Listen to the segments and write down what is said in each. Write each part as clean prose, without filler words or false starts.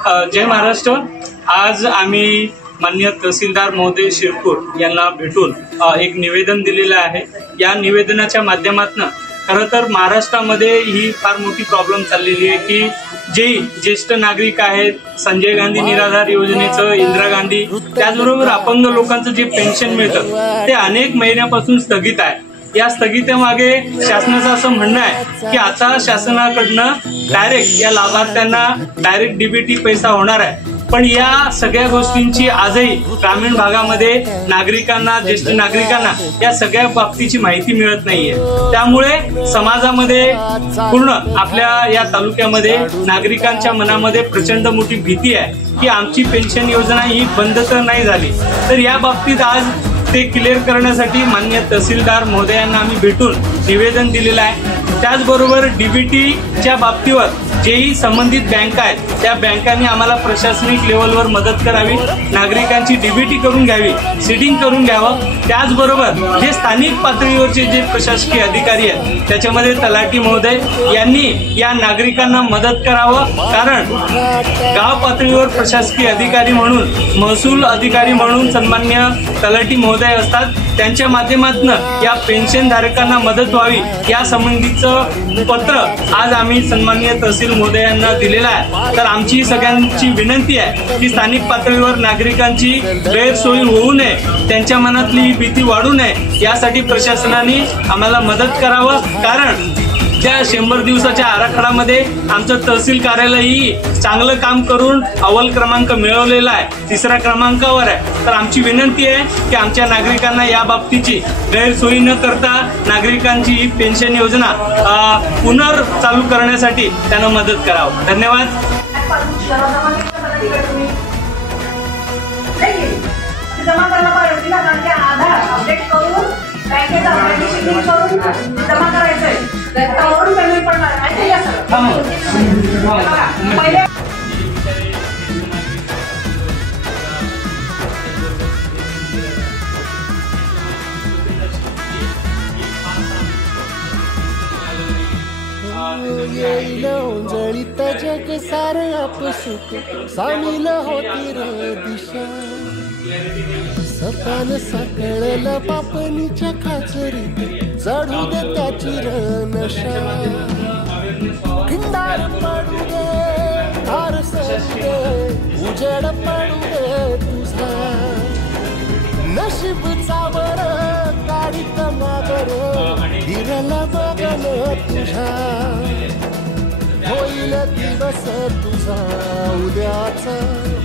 जय महाराष्ट्र। आज आम्ही माननीय तहसीलदार महोदय शिरपूर यांना भेटून एक निवेदन दिलेलं आहे। या निवेदनाच्या माध्यमातून खरं तर महाराष्ट्रामध्ये ही फार मोठी प्रॉब्लेम चाललेली आहे की जे ज्येष्ठ नागरिक आहेत, संजय गांधी निराधार योजनेचं, इंदिरा गांधी, त्याचबरोबर अपंग लोकांचं जे पेन्शन मिळतं ते अनेक महिन्यापासून स्थगित आहे। या स्थगितीमागे शासनाचं असं म्हणणं आहे की आता शासनाकडनं डायरेक्ट या लाभार्थ्यांना डायरेक्ट डीबीटी पैसा होणार आहे। पण या सगळ्या गोष्टींची आजही ग्रामीण भागामध्ये नागरिकांना, ज्येष्ठ नागरिकांना या सगळ्या बाबतीची माहिती मिळत नाहीये। त्यामुळे समाजामध्ये पूर्ण आपल्या या तालुक्यामध्ये नागरिकांच्या मनामध्ये प्रचंड मोठी भीती आहे की आमची पेन्शन योजना ही बंद तर नाही झाली। तर या बाबतीत आज ते क्लिअर करण्यासाठी माननीय तहसीलदार महोदयांना आम्ही भेटून निवेदन दिलेलं आहे। त्याचबरोबर डीबीटीच्या बाबतीवर जेही संबंधित बँका आहेत त्या बँकांनी आम्हाला प्रशासनिक लेवलवर मदत करावी, नागरिकांची डीबीटी करून घ्यावी, सीडिंग करून घ्यावं। त्याचबरोबर जे स्थानिक पातळीवरचे जे प्रशासकीय अधिकारी आहेत त्याच्यामध्ये तलाठी महोदय यांनी या नागरिकांना मदत करावं। कारण गाव पातळीवर प्रशासकीय अधिकारी म्हणून, महसूल अधिकारी म्हणून सन्मान्य तलाठी महोदय असतात, त्यांच्या माध्यमातून या पेन्शन धारकांना मदत व्हावी या संबंधीचं पत्र आज आम्ही सन्माननीय तहसील महोदयांना दिलेलं आहे। तर आमची सगळ्यांची विनंती आहे की स्थानिक पातळीवर नागरिकांची गैरसोयी होऊ नये, त्यांच्या मनातली भीती वाढू नये यासाठी प्रशासनाने आम्हाला मदत करावं। कारण त्या 100 दिवसाच्या आराखड्यामध्ये आमचं तहसील कार्यालयही चांगलं काम करून अव्वल क्रमांक मिळवलेला आहे, 3ऱ्या क्रमांकावर आहे। तर आमची विनंती आहे की आमच्या नागरिकांना या बाबतीची गैरसोयी न करता नागरिकांची ही पेन्शन योजना पुनर्चालू करण्यासाठी त्यांना मदत करावं। धन्यवाद। जमा करायला पाहिजे ना, कारण ते आधार अपडेट करून बँकेचा अपडेट करून जमा करायचंय, त्यावरून पेमेंट पडणार आहे या सगळं पहिले जळीत जग सारं आपसुक सामील होती रे दिशा, सपान साकळलं पापणीच्या खाचरीत चढू दे त्याची नशा। खिंडार पडू दे, धार सडू दे, उजेड पडू दे तुझा, नशीब चावर काढीत मागर हिरल बगल तुझा। होईल दिवस तुझा उद्याचा,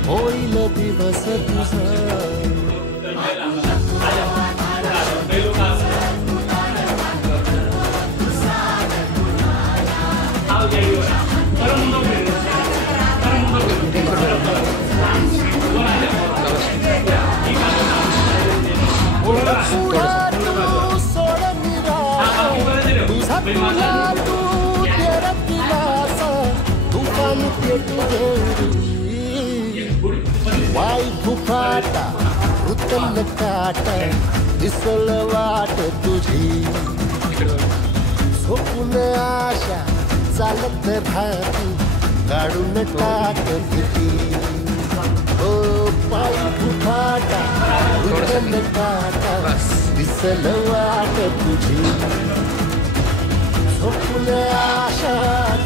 होईल दिवस तुझा। वाई फुफाटा रुतल काटा दिसल वाट तुझी, झोपून आशा चालत राहती काढून टाक भीती। ओ पायी फुफाटा रुतल काटा दिसल वाट तुझी, झोपून आशा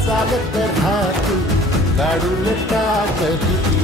चालत राहती काढून टाक भीती।